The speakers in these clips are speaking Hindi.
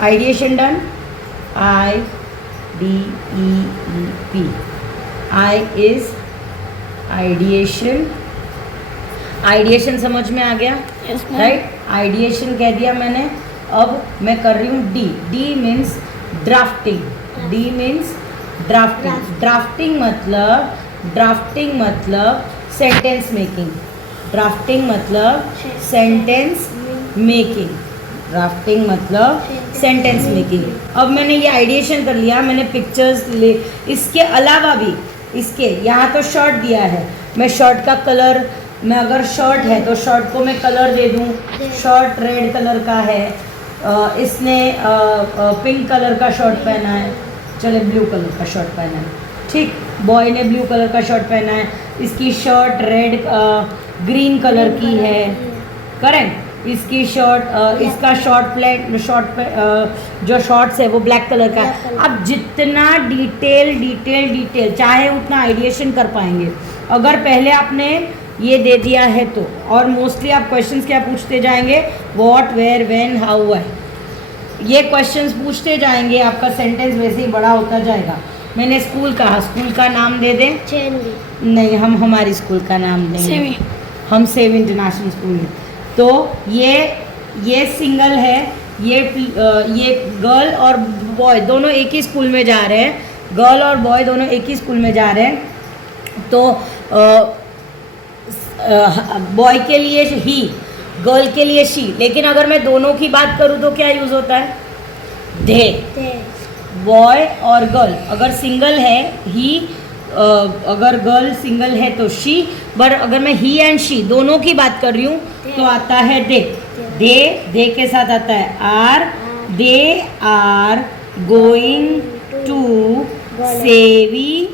Ideation done, IDEEP, I is ideation. Ideation समझ में आ गया, राइट? आइडिएशन कह दिया मैंने। अब मैं कर रही हूँ D. D means drafting. D means drafting. Drafting मतलब सेंटेंस मेकिंग। ड्राफ्टिंग मतलब सेंटेंस मेकिंग। ड्राफ्टिंग मतलब सेंटेंस मेकिंग। अब मैंने ये आइडिएशन कर लिया, मैंने पिक्चर्स ले। इसके अलावा भी इसके यहाँ तो शर्ट दिया है, मैं शर्ट का कलर, मैं अगर शर्ट है तो शर्ट को मैं कलर दे दूँ। शर्ट रेड कलर का है, इसने पिंक कलर का शर्ट पहना है, चले ब्लू कलर का शर्ट पहना है, ठीक। बॉय ने ब्लू कलर का शर्ट पहना है, इसकी शर्ट रेड ग्रीन कलर की है, करेक्ट। इसकी शर्ट इसका जो शॉर्ट्स है वो ब्लैक कलर का है। अब जितना डिटेल चाहे उतना आइडिएशन कर पाएंगे अगर पहले आपने ये दे दिया है तो। और मोस्टली आप क्वेश्चंस क्या पूछते जाएंगे, what, where, when, how, why, ये क्वेश्चंस पूछते जाएंगे, आपका सेंटेंस वैसे ही बड़ा होता जाएगा। मैंने स्कूल कहा, स्कूल का नाम दे दें? नहीं, हम हमारी स्कूल का नाम देंगे, हम सेव इंटरनेशनल स्कूल है। तो ये सिंगल है, ये गर्ल और बॉय दोनों एक ही स्कूल में जा रहे हैं, गर्ल और बॉय दोनों एक ही स्कूल में जा रहे हैं। तो बॉय के लिए ही, गर्ल के लिए शी। लेकिन अगर मैं दोनों की बात करूँ तो क्या यूज़ होता है? दे। बॉय और गर्ल अगर सिंगल है ही, अगर गर्ल सिंगल है तो शी, पर अगर मैं ही एंड शी दोनों की बात कर रही हूँ तो आता है दे। दे के साथ आता है R. They are going to Savvy,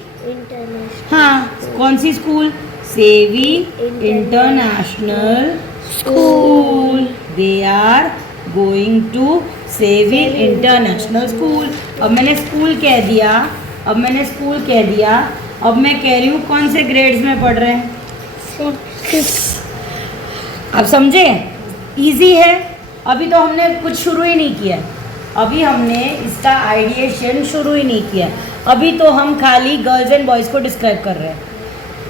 हाँ, कौन सी school? Savvy international school. They are going to Savvy international school. अब मैंने स्कूल कह दिया, अब मैं कह रही हूँ कौन से ग्रेड्स में पढ़ रहे हैं। अब समझे? इजी है। अभी तो हमने कुछ शुरू ही नहीं किया, अभी हमने इसका आइडिएशन शुरू ही नहीं किया। अभी तो हम खाली गर्ल्स एंड बॉयज़ को डिस्क्राइब कर रहे हैं,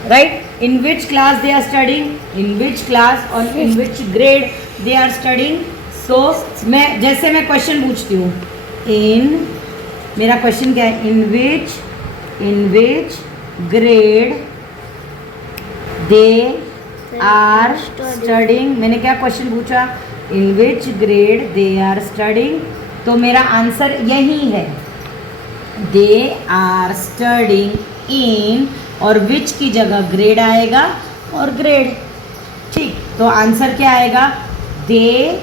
right? In which class they are studying, in which class और in which grade they are studying. So मैं क्वेश्चन पूछती हूँ, मेरा क्वेश्चन क्या है? In which grade they are studying. मैंने क्या क्वेश्चन पूछा? In which grade they are studying. तो मेरा आंसर यही है, दे आर स्टडिंग इन, और विच की जगह ग्रेड आएगा और ग्रेड, ठीक। तो आंसर क्या आएगा? They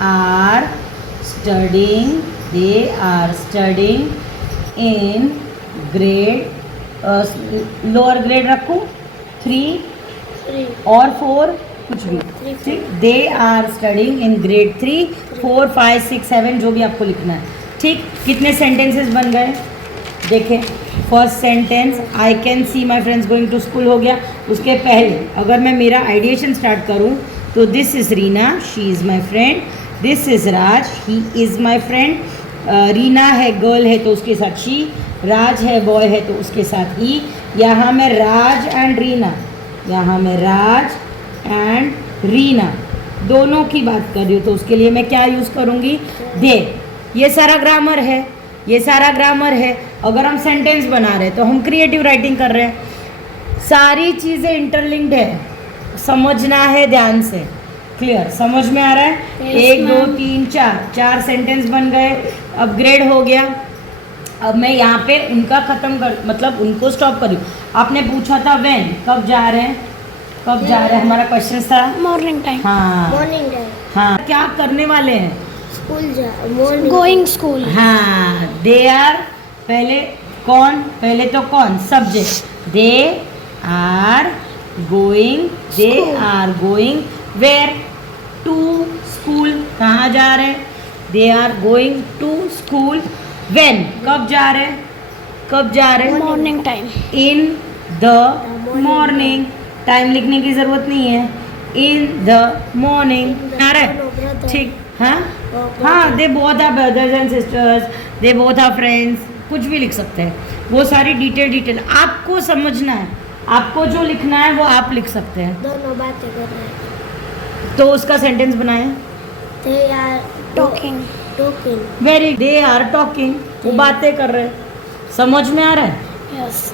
are studying in grade, lower grade रखूँ 3 और 4, कुछ भी, ठीक। They are studying in grade 3, 4, 5, 6, 7 जो भी आपको लिखना है, ठीक। कितने सेंटेंसेस बन गए देखें। First sentence, I can see my friends going to school हो गया। उसके पहले अगर मैं मेरा आइडिएशन स्टार्ट करूँ तो this is Reena, she is my friend. This is Raj, he is my friend. Reena है गर्ल है तो उसके साथ शी, राज है बॉय है तो उसके साथ ही। यहाँ मैं राज एंड रीना दोनों की बात कर रही हूँ तो उसके लिए मैं क्या यूज़ करूँगी? दे। ये सारा ग्रामर है। अगर हम सेंटेंस बना रहे हैं तो हम क्रिएटिव राइटिंग कर रहे हैं, सारी चीज़ें इंटरलिंक्ड है, समझना है ध्यान से। क्लियर? समझ में आ रहा है? 1 2 3 4 सेंटेंस बन गए। अब ग्रेड हो गया। अब मैं यहाँ पे उनका उनको स्टॉप कर रही हूँ। आपने पूछा था व्हेन, कब जा रहे हैं? हमारा क्वेश्चन था मॉर्निंग टाइम। हाँ, क्या करने वाले हैं? Going school. हाँ, दे आर, पहले तो कौन? Subject. They are going where? To school. कहाँ जा रहे हैं? They are going to school. When, कब जा रहे हैं? Morning time. In the morning. Time लिखने की ज़रूरत नहीं है, इन द मॉर्निंग आ रहा है, ठीक। हाँ हाँ, they both are brothers and sisters, they both are friends, कुछ भी लिख सकते हैं। वो सारी डिटेल आपको समझना है, आपको जो लिखना है वो आप लिख सकते हैं। दोनों बातें कर रहे हैं। तो उसका सेंटेंस बनाएं। They are talking. Very, they are talking, वो बातें कर रहे हैं। समझ में आ रहा है? Yes.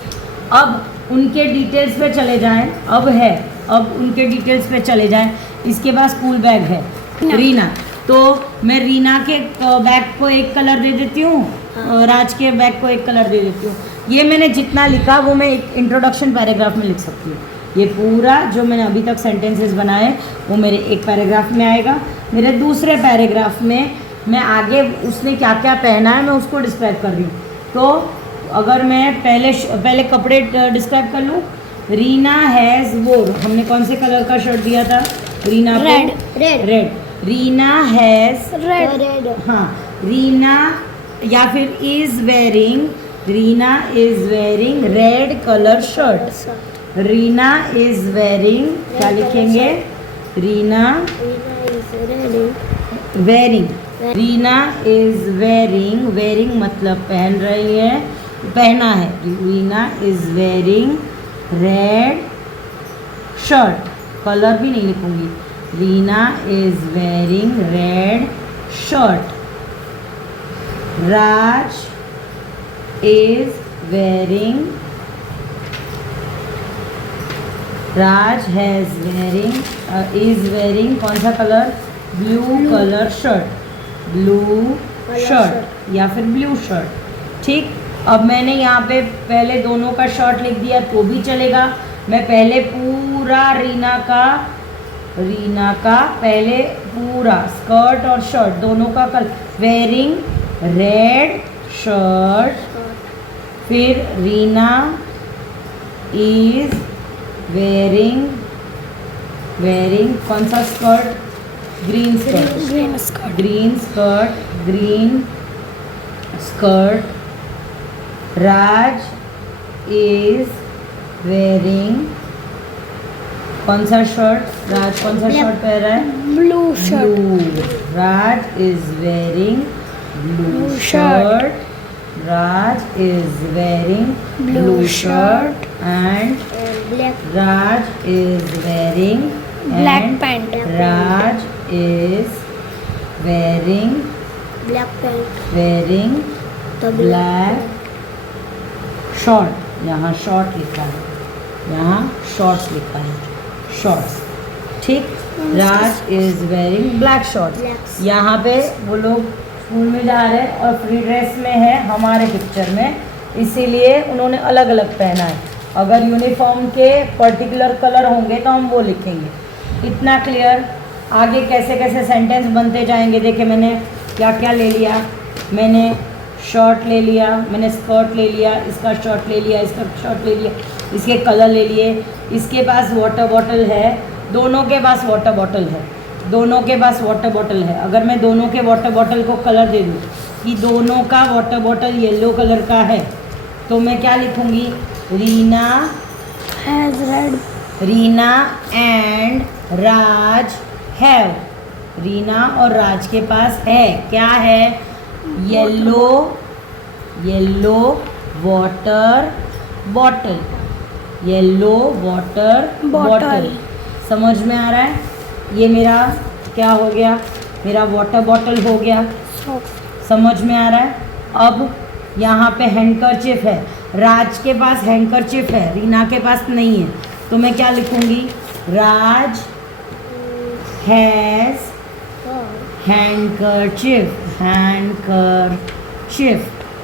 अब उनके डिटेल्स पे चले जाएं। अब उनके डिटेल्स पे चले जाएं। इसके पास स्कूल बैग है, रीना, तो मैं रीना के बैग को एक कलर दे देती हूँ, राज के बैग को एक कलर दे देती हूँ। ये मैंने जितना लिखा वो मैं एक इंट्रोडक्शन पैराग्राफ में लिख सकती हूँ। ये पूरा जो मैंने अभी तक सेंटेंसेस बनाए वो मेरे एक पैराग्राफ में आएगा। मेरे दूसरे पैराग्राफ में मैं आगे उसने क्या क्या पहना है मैं उसको डिस्क्राइब कर रही हूँ। तो अगर मैं पहले कपड़े डिस्क्राइब कर लूँ, रीना हैज़ वो, हमने कौन से कलर का शर्ट दिया था रीना को? रेड। Reena has Red. हाँ, रीना या फिर Reena is wearing red colour shirt. Reena is wearing, क्या लिखेंगे? Reena wearing, Reena is wearing मतलब पहन रही है, पहना है। Reena is wearing red shirt, colour भी नहीं लिखूंगी। Reena is wearing red shirt. Raj is wearing, Raj has is wearing कौन सा colour? Blue colour shirt, blue shirt या फिर ब्लू शर्ट। ठीक, अब मैंने यहाँ पे पहले दोनों का शर्ट लिख दिया तो भी चलेगा। मैं पहले पूरा रीना का पहले पूरा स्कर्ट और शर्ट दोनों का कलर, वेयरिंग रेड शर्ट। फिर रीना इज वेयरिंग कौन सा skirt? Green skirt. Raj is wearing कौन सा शर्ट? राज कौन सा शर्ट पहन रहा है? Blue. Raj is wearing blue shirt. Raj is wearing blue shirt and Raj is wearing Black pant. Raj is wearing Black pant. black short। यहाँ शॉर्ट लिखा है, यहाँ शॉर्ट्स लिखा है, शॉर्ट्स। ठीक, राज इज वेयरिंग ब्लैक शॉर्ट्स। यहाँ पे वो लोग स्कूल में जा रहे हैं और फ्री ड्रेस में है हमारे पिक्चर में, इसीलिए उन्होंने अलग अलग पहना है। अगर यूनिफॉर्म के पर्टिकुलर कलर होंगे तो हम वो लिखेंगे। इतना क्लियर? आगे कैसे कैसे सेंटेंस बनते जाएंगे। देखिए मैंने क्या क्या ले लिया, मैंने शर्ट ले लिया, मैंने स्कर्ट ले लिया, इसका शर्ट ले लिया, इसका शर्ट ले लिया, इसके कलर ले लिए। इसके पास वाटर बॉटल है, दोनों के पास वाटर बॉटल है, अगर मैं दोनों के वाटर बॉटल को कलर दे दूँ कि दोनों का वाटर बॉटल येलो कलर का है, तो मैं क्या लिखूँगी? Reena and Raj have, Reena और राज के पास है, क्या है? येलो वाटर बॉटल, समझ में आ रहा है? ये मेरा क्या हो गया? मेरा वाटर बॉटल हो गया, समझ में आ रहा है? अब यहाँ पे हैंडकरचिफ है, राज के पास हैंडकरचिफ है, रीना के पास नहीं है, तो मैं क्या लिखूँगी? राज हैज़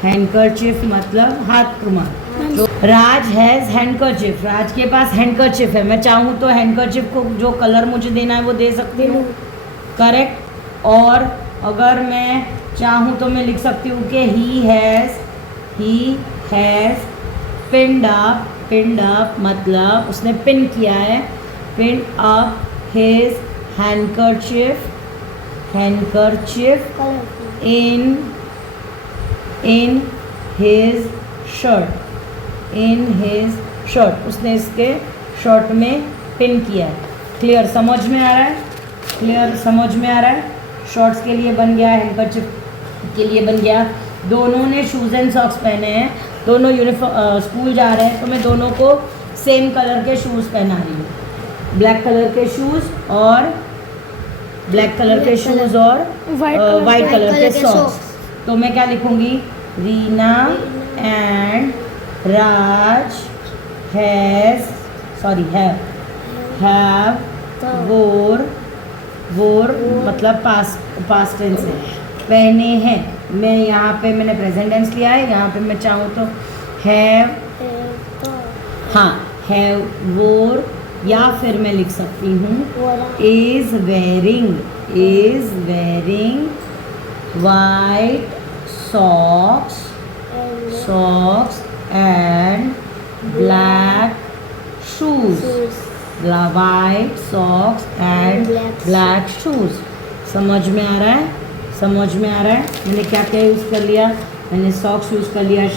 हैंडकरचिफ मतलब हाथ रुमाल। तो राज हैज़ हैंडकरचिफ, राज के पास हैंडकरचिफ है। मैं चाहूँ तो हैंडकरचिफ को जो कलर मुझे देना है वो दे सकती हूँ, करेक्ट। और अगर मैं चाहूँ तो मैं लिख सकती हूँ कि ही हैज़ पिन्ड अप मतलब उसने पिन किया है, pin up his handkerchief in his shirt, उसने इसके शर्ट में पिन किया है। क्लियर समझ में आ रहा है? शॉर्ट्स के लिए बन गया, हैंडकरचिप के लिए बन गया। दोनों ने शूज़ एंड सॉक्स पहने हैं, दोनों यूनिफॉर्म स्कूल जा रहे हैं, तो मैं दोनों को सेम कलर के शूज़ पहना रही हूँ। ब्लैक कलर के शूज़ और ब्लैक कलर के शूज़ और वाइट कलर के सॉक्स। तो मैं क्या लिखूँगी? रीना एंड राज हैव वोर मतलब पास्ट टेंस है, पहने हैं। मैं यहाँ पे मैंने प्रेजेंट टेंस लिया है, यहाँ पे मैं चाहूँ तो हैव, हाँ हैव वोर, या फिर मैं लिख सकती हूँ is wearing white socks and black shoes. White socks and black shoes. समझ में आ रहा है? मैंने क्या क्या यूज़ कर लिया? मैंने सॉक्स यूज़ कर लिया,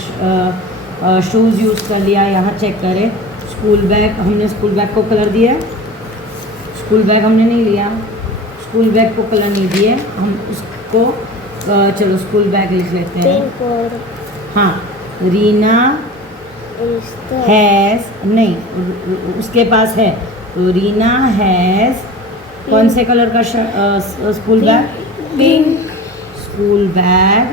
शूज़ यूज़ कर लिया। यहाँ चेक करें, स्कूल बैग, हमने स्कूल बैग को कलर दिया है? स्कूल बैग हमने नहीं लिया, स्कूल बैग को कलर नहीं दिए हम उसको। चलो स्कूल बैग लिख लेते हैं। हाँ, रीना हैज़, नहीं उसके पास है, तो रीना हैज़ कौन से कलर का school bag? Pink. School bag,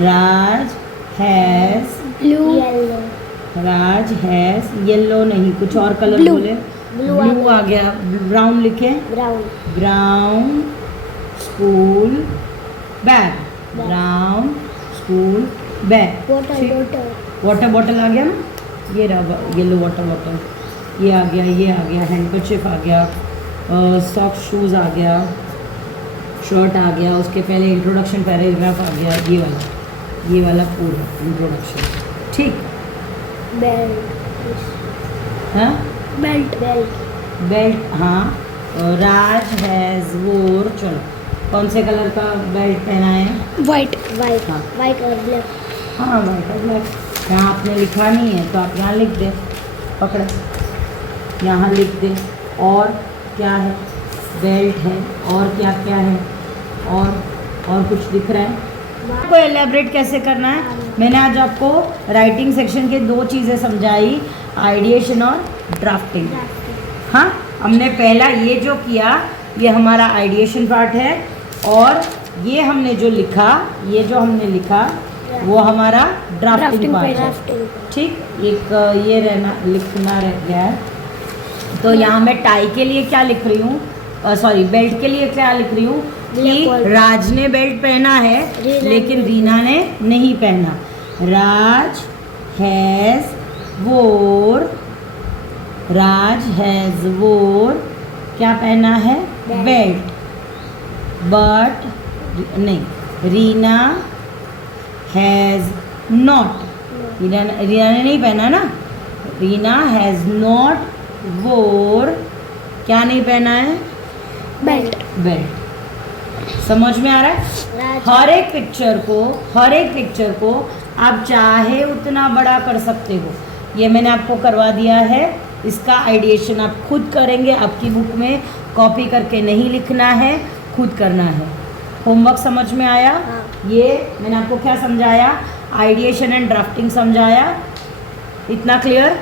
Raj has blue, Raj has yellow, नहीं कुछ और कलर Blue. बोले। ब्लू आ गया। ब्राउन लिखे, brown school bag, brown school bag. Water bottle आ गया ना, ये रहा येलो वाटर बॉटल, ये आ गया, हैंडकरचिप आ गया, सॉक्स शूज़ आ गया, शर्ट आ गया, उसके पहले इंट्रोडक्शन पैराग्राफ आ गया, ये वाला पूरा इंट्रोडक्शन। ठीक, हाँ बेल्ट, हाँ। राज हैज़ वोर, चलो कौन से कलर का बेल्ट पहना है? वाइट हाँ। वाइट और ब्लैक। हाँ वाइट और ब्लैक। यहाँ आपने लिखा नहीं है तो आप यहाँ लिख दे, पकड़े, यहाँ लिख दे। और क्या है? बेल्ट है, और क्या क्या है? और कुछ दिख रहा है? आपको एलेबरेट कैसे करना है? मैंने आज आपको राइटिंग सेक्शन के 2 चीज़ें समझाई, आइडिएशन और ड्राफ्टिंग। हाँ, हमने पहला ये जो किया, ये हमारा आइडिएशन पार्ट है, और ये हमने जो लिखा वो हमारा ड्राफ्टिंग पार्ट है। ठीक, एक ये लिखना रह गया है। तो यहाँ मैं टाई के लिए क्या लिख रही हूँ, बेल्ट के लिए क्या लिख रही हूँ कि राज ने बेल्ट पहना है लेकिन रीना ने नहीं पहना। राज हैज़ वोर क्या पहना है? बेल्ट। बट नहीं, रीना हैज़ नॉट, रीना ने नहीं पहना ना, रीना हैज़ नॉट वोर, क्या नहीं पहना है? बेल्ट। समझ में आ रहा है? हर एक पिक्चर को आप चाहे उतना बड़ा कर सकते हो, ये मैंने आपको करवा दिया है। इसका आइडिएशन आप खुद करेंगे, आपकी बुक में कॉपी करके नहीं लिखना है, खुद करना है। होमवर्क समझ में आया? ये मैंने आपको क्या समझाया? आइडिएशन एंड ड्राफ्टिंग समझाया। इतना क्लियर?